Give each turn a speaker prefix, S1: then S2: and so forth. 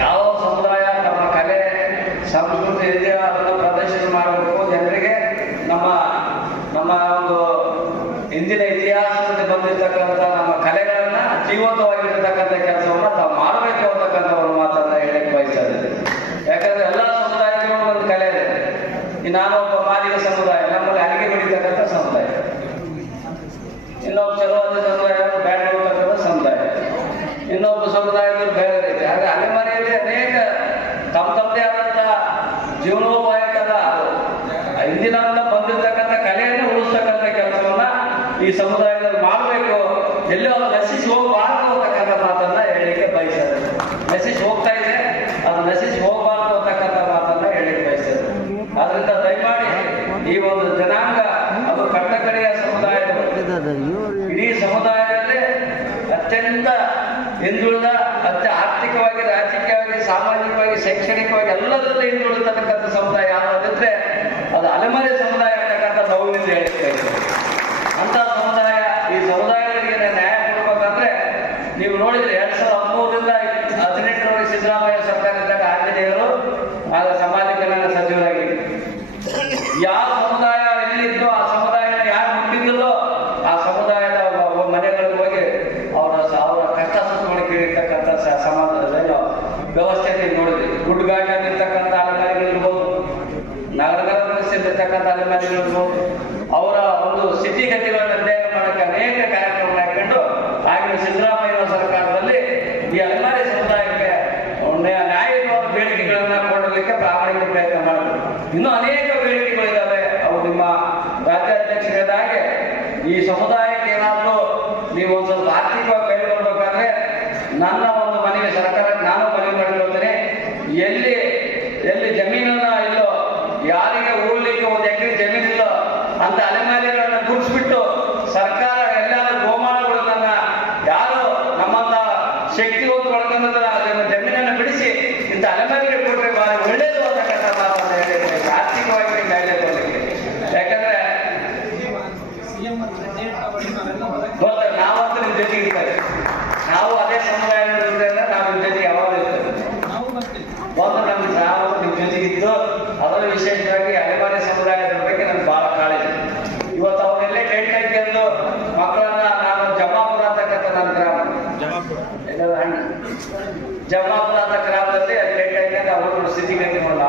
S1: ಯಾವ ಸಮುದಾಯ ತಮ್ಮ ಕಲೆ, ಸಂಸ್ಕೃತಿ ಇದೆಯೋ ಅದನ್ನು ಪ್ರದರ್ಶನ ಮಾಡಬೇಕು. ಜನರಿಗೆ ನಮ್ಮ ನಮ್ಮ ಒಂದು ಹಿಂದಿನ ಇತಿಹಾಸದಲ್ಲಿ ಬಂದಿರತಕ್ಕಂಥ ನಮ್ಮ ಕಲೆಗಳನ್ನ ಜೀವಂತವಾಗಿರ್ತಕ್ಕಂಥ ಕೆಲಸವನ್ನು ತಾವು ಮಾಡಬೇಕು ಅಂತಕ್ಕಂಥ ಒಂದು ಮಾತನ್ನ ಹೇಳಕ್ಕೆ ಬಯಸ್ತಾರೆ ಯಾಕಂದ್ರೆ ಎಲ್ಲ ಸಮುದಾಯಕ್ಕೂ ಒಂದು ಕಲೆ ಇದೆ. ನಾನೊಬ್ಬ ಮಾದಿಗ ಸಮುದಾಯ, ನಮ್ಮಲ್ಲಿ ಅಡಿಗೆ ಬೆಳೀತಕ್ಕಂಥ ಜೀವನೋಪಾಯಕ್ಕಲ್ಲ ಹಿಂದಿನ ಬಂದಿರತಕ್ಕಂಥ ಕಲೆಯನ್ನು ಉಳಿಸ್ತಕ್ಕಂಥ ಕೆಲಸವನ್ನ ಈ ಸಮುದಾಯದಲ್ಲಿ ಮಾಡಬೇಕು. ಎಲ್ಲೋ ನಶಿಸಿ ಹೋಗ್ಬಾರ್ದು ಅಂತಕ್ಕಂಥ ಮಾತನ್ನ ಹೇಳಲಿಕ್ಕೆ ಬಯಸ್ತಾರೆ. ನಶಿಸಿ ಹೋಗ್ತಾ ಇದೆ, ಅದು ನಶಿಸಿ ಹೋಗ್ಬಾರ್ದು ಅಂತಕ್ಕಂಥ ಮಾತನ್ನ ಹೇಳಿಕ್ಕೆ ಬಯಸ್ತಾರೆ. ಆದ್ರಿಂದ ದಯಮಾಡಿ ಈ ಒಂದು ಜನಾಂಗ, ಅದು ಕಟ್ಟಕಡೆಯ ಸಮುದಾಯದ, ಇಡೀ ಸಮುದಾಯದಲ್ಲಿ ಅತ್ಯಂತ ಹಿಂದುಳಿದ ಮತ್ತೆ ಆರ್ಥಿಕವಾಗಿ, ರಾಜಕೀಯವಾಗಿ, ಸಾಮಾಜಿಕವಾಗಿ, ಶೈಕ್ಷಣಿಕವಾಗಿ ಎಲ್ಲದರಲ್ಲೂ ಹಿಂದುಳಿತಕ್ಕಂಥ ಸಮುದಾಯ ಯಾವುದಿದ್ರೆ ಅದು ಅಲೆಮಾರಿ ಸಮುದಾಯ ಅಂತಕ್ಕಂಥ ನೋವಿನಿಂದ ಹೇಳ್ತಾ ಅಂತ ಸಮುದಾಯ, ಈ ಸಮುದಾಯಗಳಿಗೆ ನ್ಯಾಯ ಕೊಡ್ಬೇಕಂದ್ರೆ ನೀವು ನೋಡಿದ್ರೆ ಎರಡ್ ಸಾವಿರದ ಹದಿಮೂರರಿಂದ ಹದಿನೆಂಟರವರೆಗೆ ಸಿದ್ದರಾಮಯ್ಯ ಸರ್ಕಾರ ಇದ್ದಾಗ ಆಂಜನೇಯರು ಆಗ ಸಮಾಜ ಕಲ್ಯಾಣ ಸಚಿವರಾಗಿ ಯಾವ ಪರಿಸ್ಥಿತಿರ್ತಕ್ಕಂಥ ಅಲೆಮಾರಿಗಳಿರ್ಬೋದು ಅವರ ಒಂದು ಸ್ಥಿತಿಗತಿಗಳನ್ನು ಅಧ್ಯಯನ ಮಾಡಕ್ಕೆ ಅನೇಕ ಕಾರ್ಯಕ್ರಮ ಹಾಕೊಂಡು ಆಗಿನ ಸಿದ್ದರಾಮಯ್ಯ ಸರ್ಕಾರದಲ್ಲಿ ಈ ಅಲೆಮಾರಿ ಸಮುದಾಯಕ್ಕೆ ನ್ಯಾಯ- ನ್ಯಾಯಯುತವಾದ ಬೇಡಿಕೆಗಳನ್ನ ಕೊಡಲಿಕ್ಕೆ ಪ್ರಾಮಾಣಿಕ ಪ್ರಯತ್ನ ಮಾಡಬೇಕು. ಇನ್ನೂ ಅನೇಕ ಬೇಡಿಕೆಗಳಿದ್ದಾವೆ ಅವು ನಿಮ್ಮ ರಾಜ್ಯಾಧ್ಯಕ್ಷರಾದ ಹಾಗೆ ಈ ಸಮುದಾಯಕ್ಕೆ ಏನಾದರೂ ನೀವು ಒಂದು ಸ್ವಲ್ಪ ಆರ್ಥಿಕವಾಗಿ ಕೈ ನನ್ನ ಒಂದು ಮನೆಗೆ ಸರ್ಕಾರಕ್ಕೆ ನಾವು ಅದೇ ಸಮುದಾಯ ನಾವು ನಿಮ್ಮ ಜೊತೆ ಯಾವಾಗ ಇರ್ತೇವೆ? ಒಂದು ನಮ್ಮ ನಾವು ನಿಮ್ಮ ಜೊತೆಗಿದ್ದು ಅದರ ವಿಶೇಷವಾಗಿ ಅಲೆಮಾರಿ ಸಮುದಾಯದ ಬಗ್ಗೆ ನನಗೆ ಬಹಳ ಕಾಳಿ ಇವತ್ತು ಅವರೆಲ್ಲೇ ಡೇಟ್ ಹಾಕಿದ್ದು ಮಕ್ಕಳನ್ನ ನಾನು ಜಮಾಪುರ ಅಂತಕ್ಕಂಥ ನನ್ನ ಗ್ರಾಮ. ಜಮಾಪುರ. ಅಂತ ಗ್ರಾಮದಲ್ಲಿ ಡೇಟ್ ಹಾಕಿದ್ರೆ ಅವ್ರ ಸ್ಥಿತಿಗತಿ ನೋಡಲ್ಲ